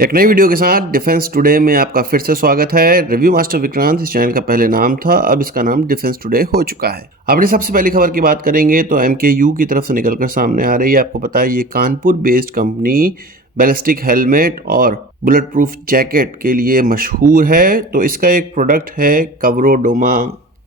एक नई वीडियो के साथ डिफेंस टुडे में आपका फिर से स्वागत है। रिव्यू मास्टर विक्रांत इस चैनल का पहले नाम था, अब इसका नाम डिफेंस टुडे हो चुका है। अपनी सबसे पहली खबर की बात करेंगे तो एमकेयू की तरफ से निकलकर सामने आ रही है। आपको पता है ये Kanpur based company ballistic helmet और बुलेट प्रूफ जैकेट के लिए मशहूर है। तो इसका एक प्रोडक्ट है कवरोडोमा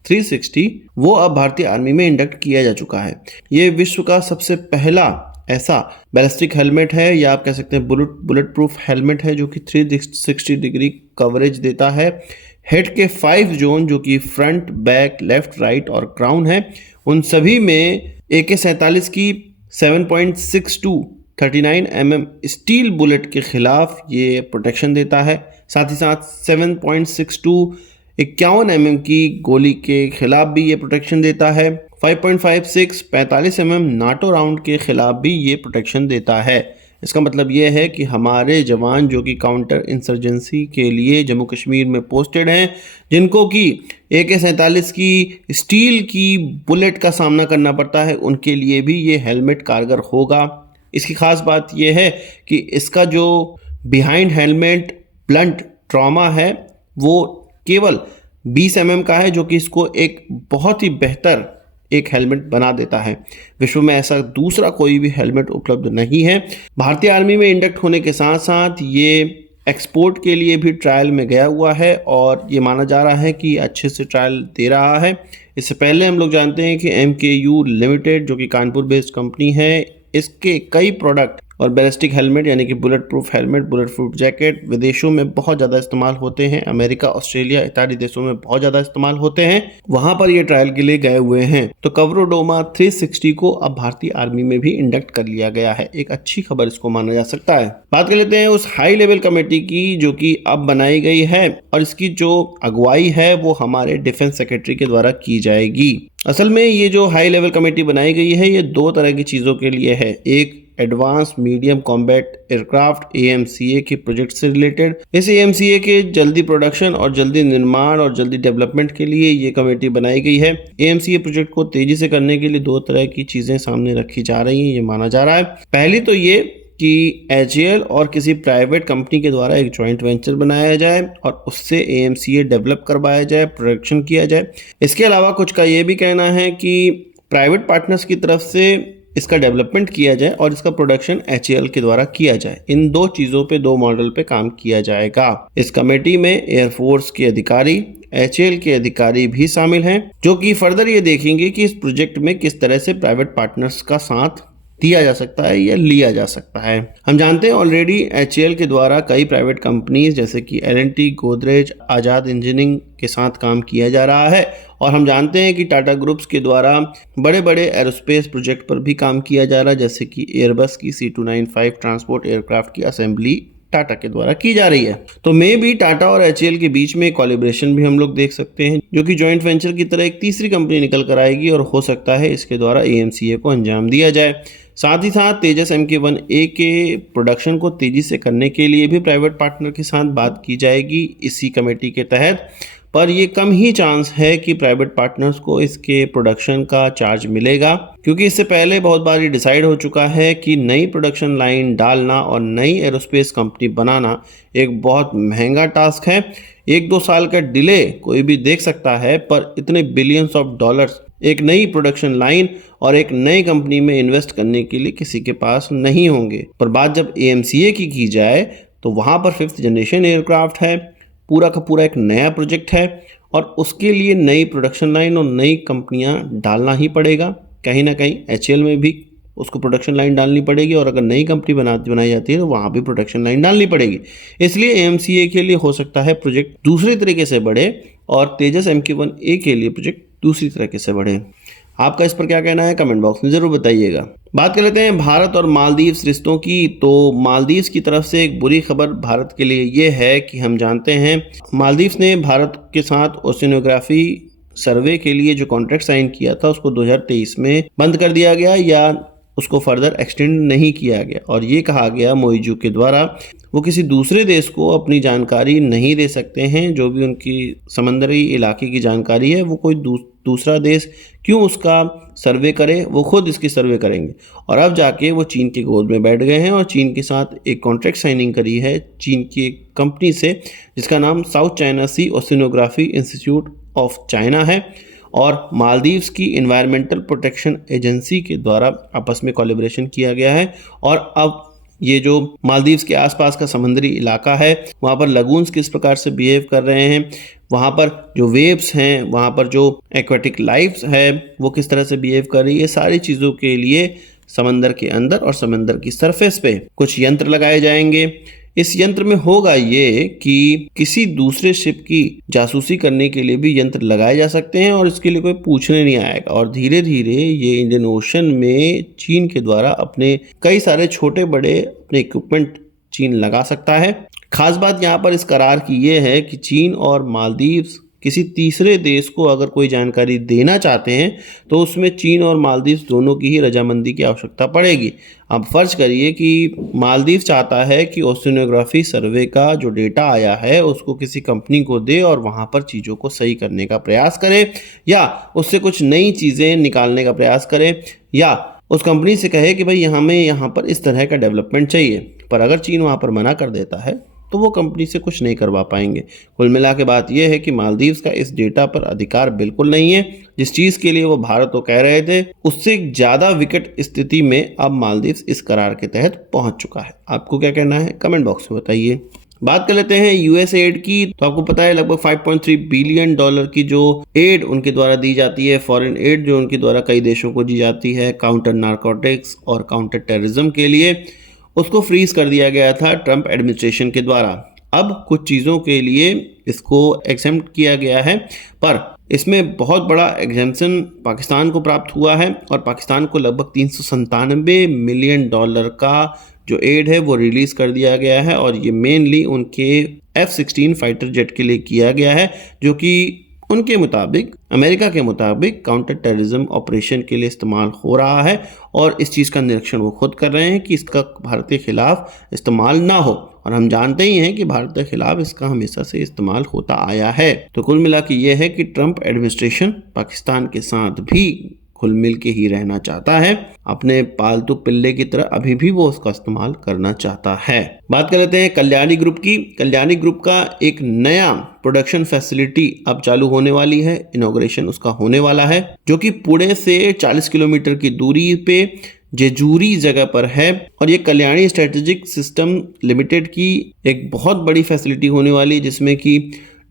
360, वो अब भारतीय आर्मी में इंडक्ट किया जा चुका है। ये विश्व का सबसे पहला ऐसा बैलिस्टिक हेलमेट है, या आप कह सकते हैं बुलेट प्रूफ हेलमेट है, जो कि 360 डिग्री कवरेज देता है। हेड के 5 जोन जो कि फ्रंट, बैक, लेफ्ट, राइट और क्राउन है, उन सभी में AK-47 की 7.62 39 mm स्टील बुलेट के खिलाफ ये प्रोटेक्शन देता है। साथ ही साथ 7.62 51 mm की गोली के खिलाफ भी ये प्रोटेक्शन देता है। 5.56 45 mm नाटो राउंड के खिलाफ भी ये प्रोटेक्शन देता है। इसका मतलब ये है कि हमारे जवान जो कि काउंटर इंसर्जेंसी के लिए जम्मू कश्मीर में पोस्टेड हैं, जिनको कि AK-47 की स्टील की बुलेट का सामना करना पड़ता है, उनके लिए भी ये हेलमेट कारगर होगा। इसकी खास बात यह है कि इसका जो बिहाइंड हेलमेट ब्लंट ट्रॉमा है वो केवल 20 mm का है, जो कि इसको एक बहुत ही बेहतर एक हेलमेट बना देता है। विश्व में ऐसा दूसरा कोई भी हेलमेट उपलब्ध नहीं है। भारतीय आर्मी में इंडक्ट होने के साथ साथ ये एक्सपोर्ट के लिए भी ट्रायल में गया हुआ है और ये माना जा रहा है कि अच्छे से ट्रायल दे रहा है। इससे पहले हम लोग जानते हैं कि एमकेयू लिमिटेड जो कि कानपुर बेस्ड कंपनी है, इसके कई प्रोडक्ट और बैलिस्टिक हेलमेट यानी कि bullet proof helmet, bullet proof jacket विदेशों में बहुत ज़्यादा इस्तेमाल होते हैं। अमेरिका, ऑस्ट्रेलिया इत्यादि देशों में बहुत ज़्यादा इस्तेमाल होते हैं, वहां पर ये ट्रायल के लिए गए हुए हैं। तो कवरोडोमा 360 को अब भारतीय आर्मी में भी इंडक्ट कर लिया गया है। एक अच्छी खबर इसको माना जा सकता है। बात कर लेते हैं उस हाई लेवल कमेटी की जो कि अब बनाई गई है, और इसकी जो अगुवाई है वो हमारे डिफेंस सेक्रेटरी के द्वारा की जाएगी। असल में ये जो हाई लेवल कमेटी बनाई गई है ये दो तरह की चीज़ों के लिए है। एक advance medium combat aircraft AMCA के प्रोजेक्ट से रिलेटेड। इस AMCA के जल्दी प्रोडक्शन और जल्दी निर्माण और जल्दी डेवलपमेंट के लिए ये कमेटी बनाई गई है। AMCA प्रोजेक्ट को तेजी से करने के लिए दो तरह की चीज़ें सामने रखी जा रही हैं, ये माना जा रहा है। पहली तो ये कि HAL और किसी प्राइवेट कंपनी के द्वारा एक जॉइंट वेंचर बनाया जाए और उससे AMCA डेवलप करवाया जाए, प्रोडक्शन किया जाए। इसके अलावा कुछ का ये भी कहना है कि प्राइवेट पार्टनर्स की तरफ से इसका डेवलपमेंट किया जाए और इसका प्रोडक्शन HAL के द्वारा किया जाए। इन दो चीज़ों पे, दो मॉडल पे काम किया जाएगा। इस कमेटी में एयरफोर्स के अधिकारी, HAL के अधिकारी भी शामिल हैं, जो कि फर्दर ये देखेंगे कि इस प्रोजेक्ट में किस तरह से प्राइवेट पार्टनर्स का साथ दिया जा सकता है या लिया जा सकता है। हम जानते हैं ऑलरेडी HAL के द्वारा कई प्राइवेट कंपनीज जैसे कि L&T, गोदरेज, आजाद इंजीनियरिंग के साथ काम किया जा रहा है, और हम जानते हैं कि टाटा ग्रुप्स के द्वारा बड़े बड़े एरोस्पेस प्रोजेक्ट पर भी काम किया जा रहा है, जैसे कि एयरबस की C295 ट्रांसपोर्ट एयरक्राफ्ट की असेंबली टाटा के द्वारा की जा रही है। तो मे भी टाटा और HAL के बीच में कोलैबोरेशन भी हम लोग देख सकते हैं, जो कि जॉइंट वेंचर की तरह एक तीसरी कंपनी निकल कर आएगी और हो सकता है इसके द्वारा AMCA को अंजाम दिया जाए। साथ ही साथ तेजस MK1A के प्रोडक्शन को तेजी से करने के लिए भी प्राइवेट पार्टनर के साथ बात की जाएगी इसी कमेटी के तहत, पर ये कम ही चांस है कि प्राइवेट पार्टनर्स को इसके प्रोडक्शन का चार्ज मिलेगा, क्योंकि इससे पहले बहुत बार ये डिसाइड हो चुका है कि नई प्रोडक्शन लाइन डालना और नई एरोस्पेस कंपनी बनाना एक बहुत महंगा टास्क है। 1-2 साल का डिले कोई भी देख सकता है, पर इतने बिलियंस ऑफ डॉलर्स एक नई प्रोडक्शन लाइन और एक नई कंपनी में इन्वेस्ट करने के लिए किसी के पास नहीं होंगे। पर बात जब AMCA की जाए तो वहाँ पर 5th जनरेशन एयरक्राफ्ट है, पूरा का पूरा एक नया प्रोजेक्ट है, और उसके लिए नई प्रोडक्शन लाइन और नई कंपनियां डालना ही पड़ेगा। कहीं ना कहीं HAL में भी उसको प्रोडक्शन लाइन डालनी पड़ेगी, और अगर नई कंपनी बनाई जाती है तो वहाँ भी प्रोडक्शन लाइन डालनी पड़ेगी। इसलिए AMCA के लिए हो सकता है प्रोजेक्ट दूसरे तरीके से बढ़े और तेजस MK1A के लिए प्रोजेक्ट दूसरी तरीके से बढ़े। आपका इस पर क्या कहना है, कमेंट बॉक्स में ज़रूर बताइएगा। बात कर लेते हैं भारत और मालदीव्स रिश्तों की। तो मालदीव्स की तरफ से एक बुरी खबर भारत के लिए ये है कि हम जानते हैं मालदीव्स ने भारत के साथ ओशिनोग्राफी सर्वे के लिए जो कॉन्ट्रैक्ट साइन किया था उसको 2023 में बंद कर दिया गया, या उसको फर्दर एक्सटेंड नहीं किया गया, और ये कहा गया मोइजू के द्वारा वो किसी दूसरे देश को अपनी जानकारी नहीं दे सकते हैं। जो भी उनकी समंदरी इलाके की जानकारी है वो कोई दूसरा देश क्यों उसका सर्वे करे, वो खुद इसकी सर्वे करेंगे। और अब जाके वो चीन के गोद में बैठ गए हैं और चीन के साथ एक कॉन्ट्रैक्ट साइनिंग करी है चीन की एक कंपनी से जिसका नाम South China Sea Oceanography Institute of China है और मालदीव्स की एनवायरमेंटल प्रोटेक्शन एजेंसी के द्वारा आपस में कोलैबोरेशन किया गया है। और अब ये जो मालदीव्स के आसपास का समुद्री इलाका है वहाँ पर लगून्स किस प्रकार से बिहेव कर रहे हैं, वहाँ पर जो वेव्स हैं, वहाँ पर जो एक्वेटिक लाइफ है वो किस तरह से बिहेव कर रही है, सारी चीज़ों के लिए समंदर के अंदर और समंदर की सरफेस पे कुछ यंत्र लगाए जाएंगे। इस यंत्र में होगा ये कि किसी दूसरे शिप की जासूसी करने के लिए भी यंत्र लगाए जा सकते हैं और इसके लिए कोई पूछने नहीं आएगा। और धीरे धीरे ये इंडियन ओशन में चीन के द्वारा अपने कई सारे छोटे बड़े अपने इक्विपमेंट चीन लगा सकता है। खास बात यहाँ पर इस करार की ये है कि चीन और मालदीव्स किसी तीसरे देश को अगर कोई जानकारी देना चाहते हैं तो उसमें चीन और मालदीव दोनों की ही रजामंदी की आवश्यकता पड़ेगी। अब फर्ज करिए कि मालदीव चाहता है कि ओशिनोग्राफी सर्वे का जो डेटा आया है उसको किसी कंपनी को दे और वहाँ पर चीज़ों को सही करने का प्रयास करे या उससे कुछ नई चीज़ें निकालने का प्रयास करे या उस कंपनी से कहे कि भाई हमें यहाँ पर इस तरह का डेवलपमेंट चाहिए। पर अगर चीन वहाँ पर मना कर देता है तो वो कंपनी से कुछ नहीं करवा पाएंगे। कुल मिला के बात यह है कि मालदीव्स का इस डेटा पर अधिकार बिल्कुल नहीं है। जिस चीज़ के लिए वो भारत को कह रहे थे उससे ज़्यादा विकट स्थिति में अब मालदीव्स इस करार के तहत पहुंच चुका है। आपको क्या कहना है कमेंट बॉक्स में बताइए। बात कर लेते हैं यूएस एड की। तो आपको पता है लगभग 5.3 बिलियन डॉलर की जो एड उनके द्वारा दी जाती है, फॉरेन एड जो उनके द्वारा कई देशों को दी जाती है काउंटर नारकोटिक्स और काउंटर टेररिज्म के लिए, उसको फ्रीज कर दिया गया था ट्रंप एडमिनिस्ट्रेशन के द्वारा। अब कुछ चीज़ों के लिए इसको एग्जेम्प्ट किया गया है पर इसमें बहुत बड़ा एग्जेम्पशन पाकिस्तान को प्राप्त हुआ है और पाकिस्तान को लगभग 397 मिलियन डॉलर का जो एड है वो रिलीज़ कर दिया गया है और ये मेनली उनके F-16 फाइटर जेट के लिए किया गया है जो कि उनके मुताबिक, अमेरिका के मुताबिक काउंटर टेररिज्म ऑपरेशन के लिए इस्तेमाल हो रहा है और इस चीज़ का निरीक्षण वो खुद कर रहे हैं कि इसका भारत के खिलाफ इस्तेमाल ना हो। और हम जानते ही हैं कि भारत के खिलाफ इसका हमेशा से इस्तेमाल होता आया है। तो कुल मिला के ये है कि ट्रंप एडमिनिस्ट्रेशन पाकिस्तान के साथ भी खुल मिल के ही रहना चाहता है, अपने पालतू पिल्ले की तरह अभी भी वो उसका इस्तेमाल करना चाहता है। बात कर लेते हैं कल्याणी ग्रुप की। कल्याणी ग्रुप का एक नया प्रोडक्शन फैसिलिटी अब चालू होने वाली है, इनॉग्रेशन उसका होने वाला है जो कि पुणे से 40 किलोमीटर की दूरी पे जेजूरी जगह पर है और ये कल्याणी स्ट्रेटेजिक सिस्टम लिमिटेड की एक बहुत बड़ी फैसिलिटी होने वाली जिसमें कि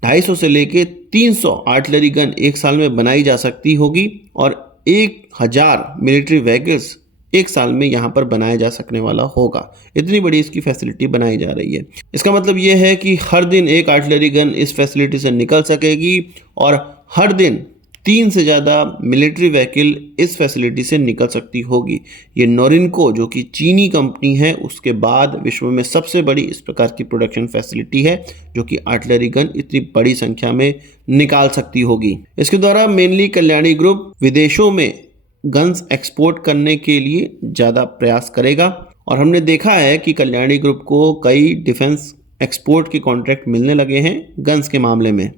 250 से लेके 300 आर्टिलरी गन एक साल में बनाई जा सकती होगी और 1000 मिलिट्री व्हीकल्स एक साल में यहाँ पर बनाया जा सकने वाला होगा। इतनी बड़ी इसकी फैसिलिटी बनाई जा रही है। इसका मतलब ये है कि हर दिन एक आर्टिलरी गन इस फैसिलिटी से निकल सकेगी और हर दिन 3 से ज़्यादा मिलिट्री व्हीकल इस फैसिलिटी से निकल सकती होगी। ये नोरिनको जो कि चीनी कंपनी है उसके बाद विश्व में सबसे बड़ी इस प्रकार की प्रोडक्शन फैसिलिटी है जो कि आर्टिलरी गन इतनी बड़ी संख्या में निकाल सकती होगी। इसके द्वारा मेनली कल्याणी ग्रुप विदेशों में गन्स एक्सपोर्ट करने के लिए ज़्यादा प्रयास करेगा और हमने देखा है कि कल्याणी ग्रुप को कई डिफेंस एक्सपोर्ट के कॉन्ट्रैक्ट मिलने लगे हैं गन्स के मामले में।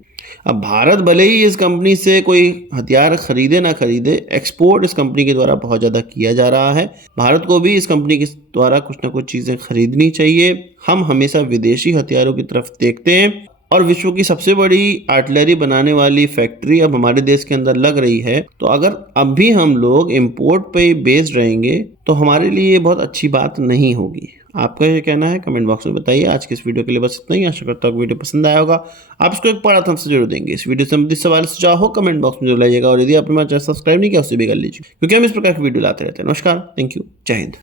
अब भारत भले ही इस कंपनी से कोई हथियार खरीदे ना खरीदे, एक्सपोर्ट इस कंपनी के द्वारा बहुत ज़्यादा किया जा रहा है। भारत को भी इस कंपनी के द्वारा कुछ ना कुछ चीज़ें खरीदनी चाहिए। हम हमेशा विदेशी हथियारों की तरफ देखते हैं और विश्व की सबसे बड़ी आर्टिलरी बनाने वाली फैक्ट्री अब हमारे देश के अंदर लग रही है। तो अगर अब भी हम लोग इंपोर्ट पे बेस्ड रहेंगे तो हमारे लिए ये बहुत अच्छी बात नहीं होगी। आपका क्या कहना है कमेंट बॉक्स में बताइए। आज के इस वीडियो के लिए बस इतना ही। आशा करता हूँ वीडियो पसंद आया होगा। आप इसको एक बड़ा थम्स जरूर देंगे। इस वीडियो से संबंधित सवाल सुझाव हो कमेंट बॉक्स में जरूर लाइएगा और यदि आपने हमारा चैनल सब्सक्राइब नहीं किया उससे भी कर लीजिए क्योंकि हम इस प्रकार की वीडियो लाते रहते हैं। नमस्कार, थैंक यू, जय हिंद।